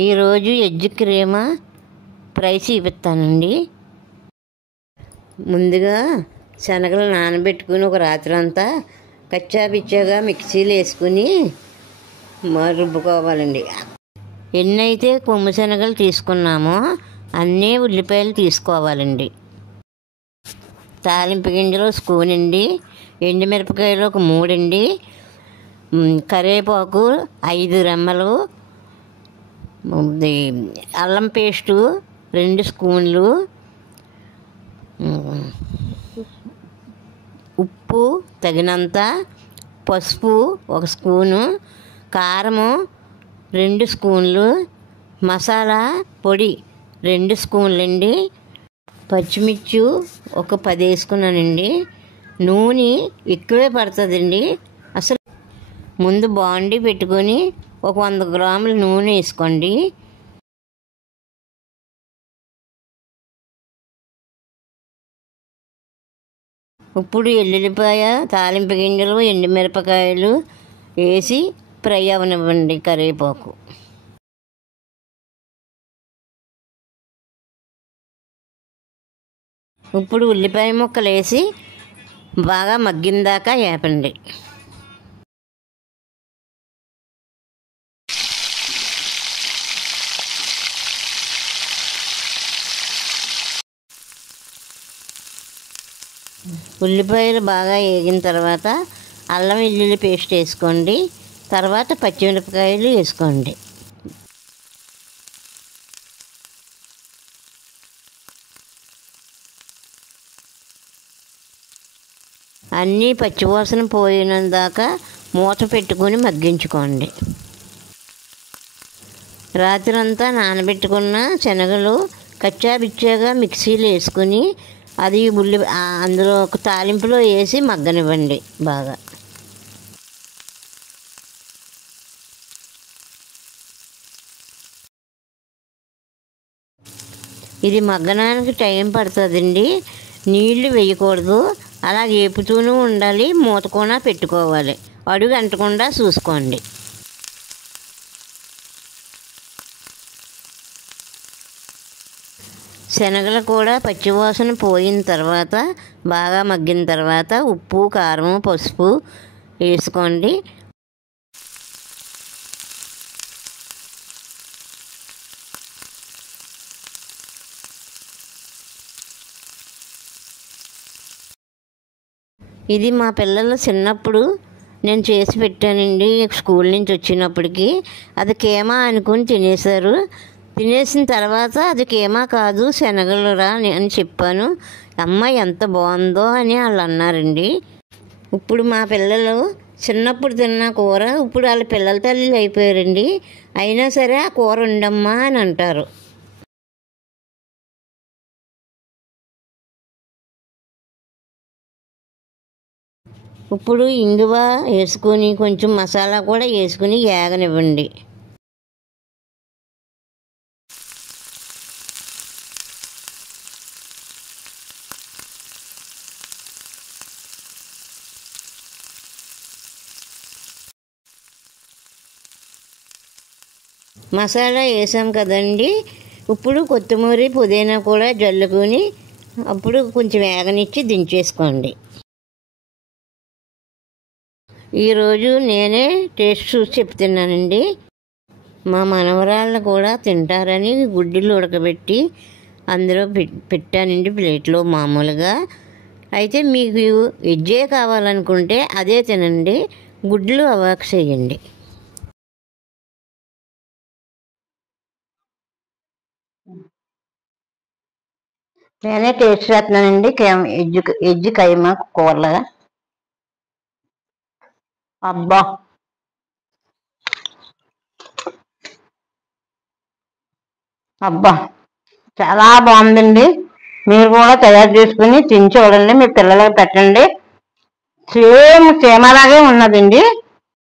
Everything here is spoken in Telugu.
ఈరోజు ఎగ్ క్రీమ్ ఫ్రై చూపిస్తానండి. ముందుగా శనగలు నానబెట్టుకుని ఒక రాత్రి అంతా కచ్చా పిచ్చాగా మిక్సీలో వేసుకుని రుబ్బుకోవాలండి. ఎన్నైతే కొమ్ము శనగలు తీసుకున్నామో అన్నీ ఉల్లిపాయలు తీసుకోవాలండి. తాలింపు గింజలు స్పూన్ అండి, ఎండుమిరపకాయలు ఒక 3 అండి, కరివేపాకు 5 రెమ్మలు, అల్లం పేస్టు 2 స్పూన్లు, ఉప్పు తగినంత, పసుపు 1 స్పూను, కారము 2 స్పూన్లు, మసాలా పొడి 2 స్పూన్లు అండి, పచ్చిమిర్చి ఒక 10 వేసుకున్నానండి. నూనె ఎక్కువే పడుతుందండి. అసలు ముందు బాండి పెట్టుకొని ఒక 100 గ్రాముల నూనె వేసుకోండి. ఇప్పుడు ఎల్లుల్లిపాయ, తాలింపు గింజలు, ఎండుమిరపకాయలు వేసి ఫ్రై అవనివ్వండి. కరివేపాకు ఇప్పుడు ఉల్లిపాయ ముక్కలు వేసి బాగా మగ్గిన దాకా వేపండి. ఉల్లిపాయలు బాగా వేగిన తర్వాత అల్లం వెల్లుల్లి పేస్ట్ వేసుకోండి. తర్వాత పచ్చిమిరపకాయలు వేసుకోండి. అన్నీ పచ్చివాసన పోయిన దాకా మూత పెట్టుకొని మగ్గించుకోండి. రాత్రంతా నానబెట్టుకున్న శనగలు కచ్చా బిచ్చాగా మిక్సీలో వేసుకుని అది అందులో ఒక తాలింపులో వేసి మగ్గనివ్వండి బాగా. ఇది మగ్గడానికి టైం పడుతుందండి. నీళ్లు వేయకూడదు, అలా వేపుతూనే ఉండాలి. మూత కూడా పెట్టుకోవాలి. అడుగు అంటకుండా చూసుకోండి. శనగలు కూడా పచ్చివాసన పోయిన తర్వాత బాగా మగ్గిన తర్వాత ఉప్పు, కారం, పసుపు వేసుకోండి. ఇది మా పిల్లలు చిన్నప్పుడు నేను చేసి పెట్టానండి. స్కూల్ నుంచి వచ్చినప్పటికి అది కీమా అనుకుని తినేశారు. తినేసిన తర్వాత అది కీమా కాదు శనగలురా అని చెప్పాను. అమ్మ ఎంత బాగుందో అని వాళ్ళు అన్నారండి. ఇప్పుడు మా పిల్లలు చిన్నప్పుడు తిన్న కూర ఇప్పుడు వాళ్ళ పిల్లల తల్లిలు అయిపోయారండి. అయినా సరే ఆ కూర ఉండమ్మా అని అంటారు. ఇప్పుడు ఇంగువ వేసుకొని కొంచెం మసాలా కూడా వేసుకుని వేగనివ్వండి. మసాలా వేసాం కదండి. ఇప్పుడు కొత్తిమీర, పుదీనా కూడా జల్లుకొని అప్పుడు కొంచెం వేగనిచ్చి దించేసుకోండి. ఈరోజు నేనే టేస్ట్ చూసి చెప్తున్నానండి. మా మనవరాళ్ళు కూడా తింటారని గుడ్డులు ఉడకబెట్టి అందులో పెట్టానండి ప్లేట్లో మామూలుగా. అయితే మీకు వెజ్జే కావాలనుకుంటే అదే తినండి, గుడ్లు అవాయిడ్ చేయండి. నేనే టేస్ట్ చేస్తున్నానండి ఎగ్ కైమా కూరలాగా. అబ్బా అబ్బా చాలా బాగుందండి. మీరు కూడా తయారు చేసుకుని తిని చూడండి, మీ పిల్లలకి పెట్టండి. సేమ్ సేమలాగే ఉన్నదండి.